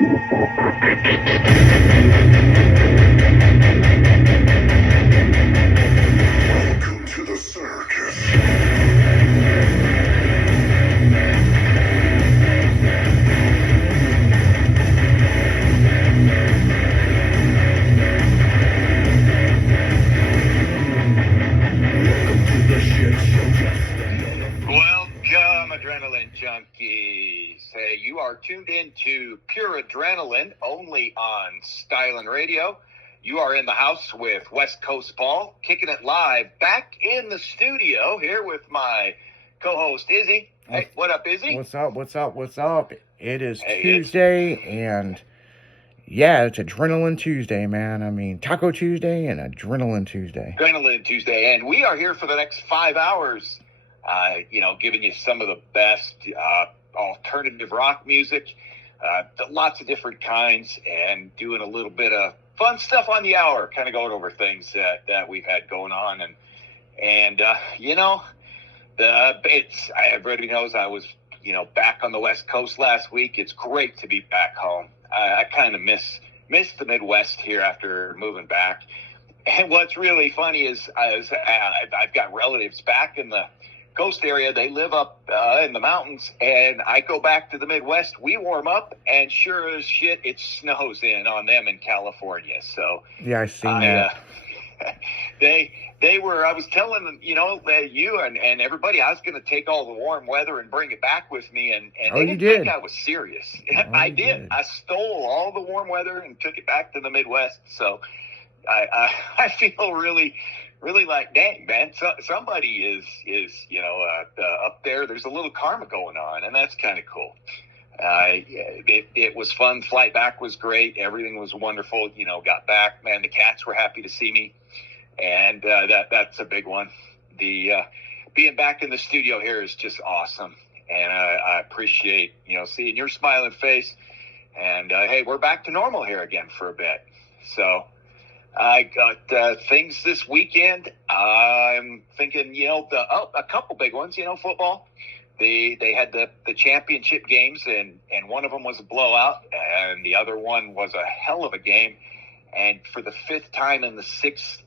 Welcome to the circus. Welcome to the shit show. Welcome, Adrenaline Junkies. Hey, you are tuned in to Pure Adrenaline, only on Stylin' Radio. You are in the house with West Coast Paul, kicking it live, back in the studio here with my co-host, Izzy. Hey, what up, Izzy? What's up? It is Tuesday, and yeah, it's Adrenaline Tuesday, man. I mean, Taco Tuesday and Adrenaline Tuesday. Adrenaline Tuesday, and we are here for the next 5 hours, giving you some of the best alternative rock music, lots of different kinds, and doing a little bit of fun stuff on the hour, kind of going over things that we've had going on. Everybody knows I was, back on the West Coast last week. It's great to be back home. I kind of miss the Midwest here after moving back. And what's really funny is I've got relatives back in the coast area. They live up in the mountains, and I go back to the Midwest. We warm up, and sure as shit, it snows in on them in California. So yeah, I seen that. They were. I was telling them, you and everybody, I was going to take all the warm weather and bring it back with me, and they didn't think I was serious. I did. I stole all the warm weather and took it back to the Midwest. So I feel really like, dang, man, somebody is up there. There's a little karma going on, and that's kind of cool. It was fun. Flight back was great. Everything was wonderful. Got back, man. The cats were happy to see me, and that's a big one. The being back in the studio here is just awesome, and I appreciate seeing your smiling face. And hey, we're back to normal here again for a bit. So I got things this weekend. I'm thinking, a couple big ones. Football. They had the championship games, and one of them was a blowout, and the other one was a hell of a game. And for the fifth time in the 6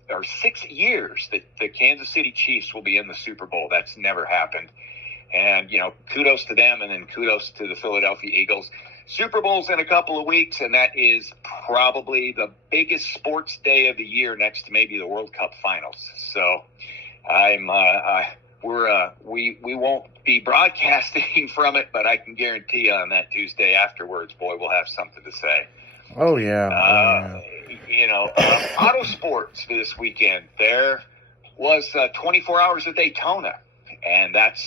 years, the Kansas City Chiefs will be in the Super Bowl. That's never happened. And, kudos to them, and then kudos to the Philadelphia Eagles. Super Bowl's in a couple of weeks, and that is probably the biggest sports day of the year, next to maybe the World Cup Finals. So we won't be broadcasting from it, but I can guarantee you on that Tuesday afterwards, boy, we'll have something to say. Oh yeah. Auto sports this weekend. There was 24 hours of Daytona, and that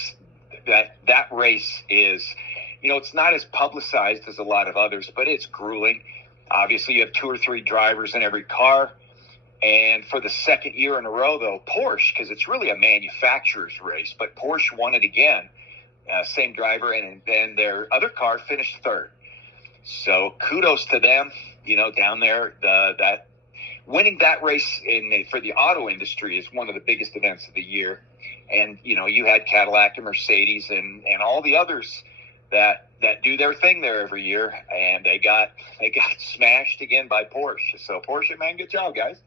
race is, it's not as publicized as a lot of others, but it's grueling. Obviously, you have 2 or 3 drivers in every car. And for the second year in a row, though, Porsche, because it's really a manufacturer's race, but Porsche won it again. Same driver, and then their other car finished third. So kudos to them, down there. That winning that race for the auto industry is one of the biggest events of the year. And, you had Cadillac and Mercedes and all the others that do their thing there every year, and they got smashed again by Porsche. So Porsche, man, good job, guys.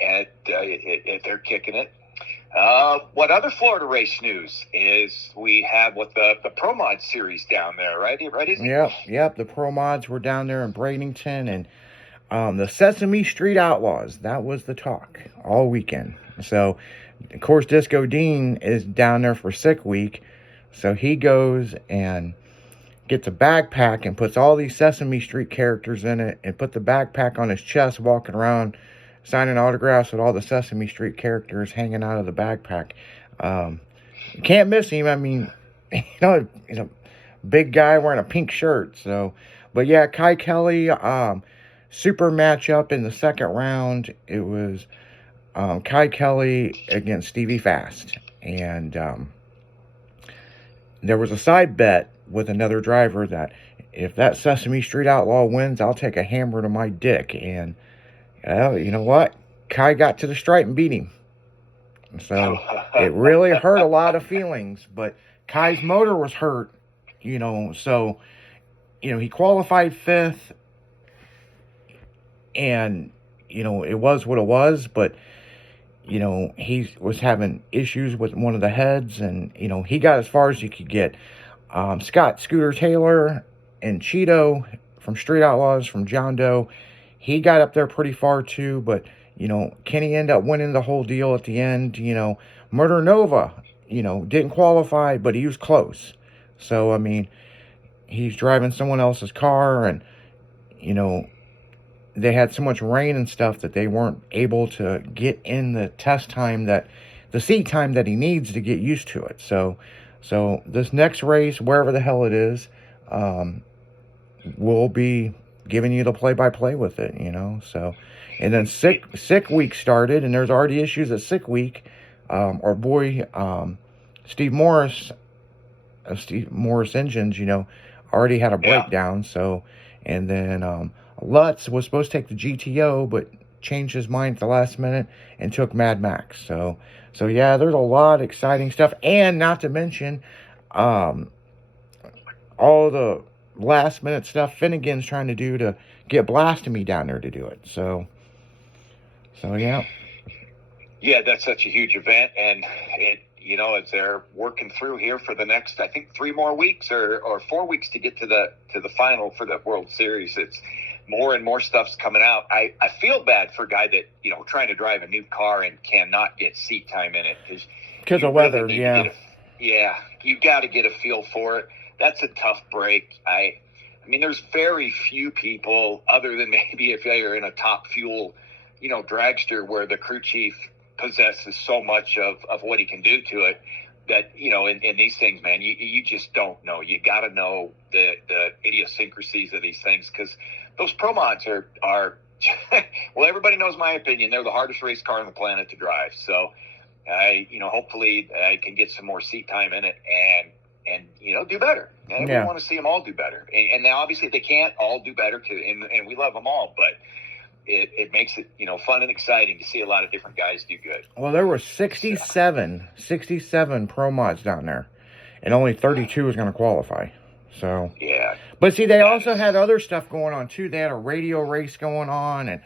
And they're kicking it. What other Florida race news is we have the Pro Mod series down there, right? Right? Yep. The Pro Mods were down there in Bradenton, and the Sesame Street Outlaws. That was the talk all weekend. So, of course, Disco Dean is down there for Sick Week. So he goes and gets a backpack and puts all these Sesame Street characters in it, and put the backpack on his chest, walking around signing autographs with all the Sesame Street characters hanging out of the backpack. You can't miss him. I mean, he's a big guy wearing a pink shirt. So, but yeah, Kai Kelly, super matchup in the second round. It was Kai Kelly against Stevie Fast, and there was a side bet with another driver that if that Sesame Street Outlaw wins, I'll take a hammer to my dick. And you know what? Kai got to the stripe and beat him. So it really hurt a lot of feelings. But Kai's motor was hurt, so he qualified fifth, and, it was what it was, but, he was having issues with one of the heads, and, he got as far as he could get. Scott Scooter Taylor and Cheeto from Street Outlaws, from John Doe, he got up there pretty far too, but, Kenny ended up winning the whole deal at the end. Murder Nova, didn't qualify, but he was close. So, I mean, he's driving someone else's car, and, they had so much rain and stuff that they weren't able to get in the seat time that he needs to get used to it. So this next race, wherever the hell it is, we'll be giving you the play-by-play with it, So, and then sick week started, and there's already issues at sick week. Our boy Steve Morris Engines, already had a breakdown. So, and then Lutz was supposed to take the GTO, but changed his mind at the last minute and took Mad Max. So yeah, there's a lot of exciting stuff, and not to mention all the last minute stuff Finnegan's trying to do to get Blasphemy down there to do it. So yeah. Yeah, that's such a huge event, and it, as they're working through here for the next, I think, 3 more weeks or 4 weeks to get to the final for the World Series. It's more and more stuff's coming out. I feel bad for a guy that, trying to drive a new car and cannot get seat time in it because of weather. Yeah. You got to get a feel for it. That's a tough break. I mean, there's very few people, other than maybe if you're in a top fuel, dragster, where the crew chief possesses so much of what he can do to it, that, in these things, man, you just don't know. You got to know the idiosyncrasies of these things, because those Pro Mods are well, everybody knows my opinion. They're the hardest race car on the planet to drive. So hopefully I can get some more seat time in it and do better. And we want to see them all do better. And now obviously they can't all do better too, and we love them all, but it makes it, fun and exciting to see a lot of different guys do good. Well, there were 67 Pro Mods down there, and only 32 was going to qualify. So yeah, but see, they also had other stuff going on too. They had a radio race going on,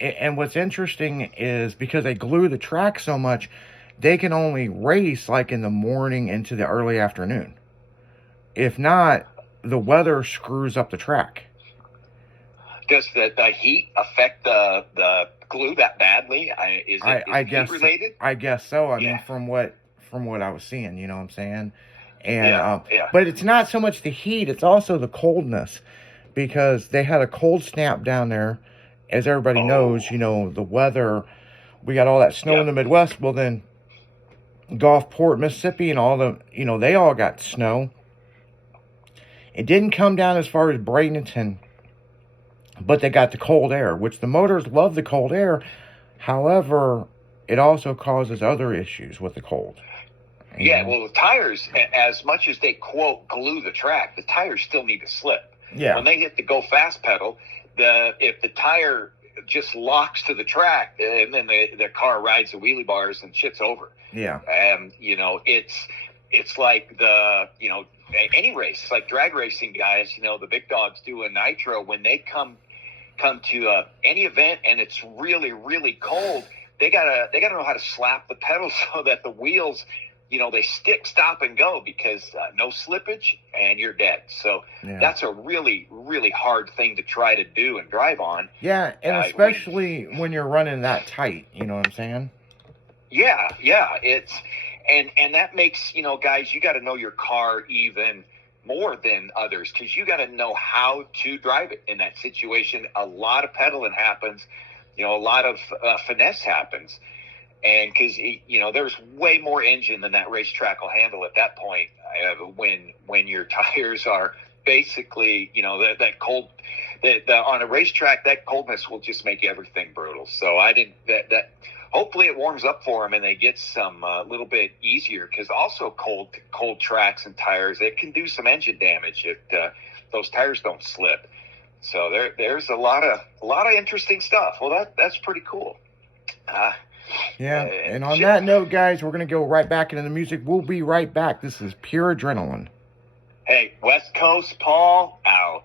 and what's interesting is because they glue the track so much, they can only race like in the morning into the early afternoon. If not, the weather screws up the track. Does the heat affect the glue that badly? Is it heat related? I guess so. I mean, from what I was seeing, you know what I'm saying? And but it's not so much the heat; it's also the coldness, because they had a cold snap down there. As everybody knows, the weather. We got all that snow in the Midwest. Well, then Gulfport, Mississippi, and all the they all got snow. It didn't come down as far as Bradenton, but they got the cold air, which the motors love the cold air. However, it also causes other issues with the cold. Yeah, well, the tires, as much as they, quote, glue the track, the tires still need to slip. Yeah. When they hit the go fast pedal, if the tire just locks to the track, and then the car rides the wheelie bars and shit's over. Yeah. It's like any race, like drag racing guys, the big dogs doing nitro, when they come to any event and it's really, really cold, they gotta know how to slap the pedal so that the wheels, they stick, stop, and go, because no slippage and you're dead. So that's a really, really hard thing to try to do and drive on. Yeah, and especially when you're running that tight, you know what I'm saying? Yeah, it's and that makes, guys, you got to know your car even more than others, because you got to know how to drive it in that situation. A lot of pedaling happens, a lot of finesse happens. And because, there's way more engine than that racetrack will handle at that point, when your tires are basically, that cold, on a racetrack, that coldness will just make everything brutal. So hopefully it warms up for them and they get some little bit easier, because also cold tracks and tires, it can do some engine damage if those tires don't slip. So there's a lot of interesting stuff. Well, that's pretty cool. Yeah, and on that note, guys, we're going to go right back into the music. We'll be right back. This is Pure Adrenaline. Hey, West Coast Paul out.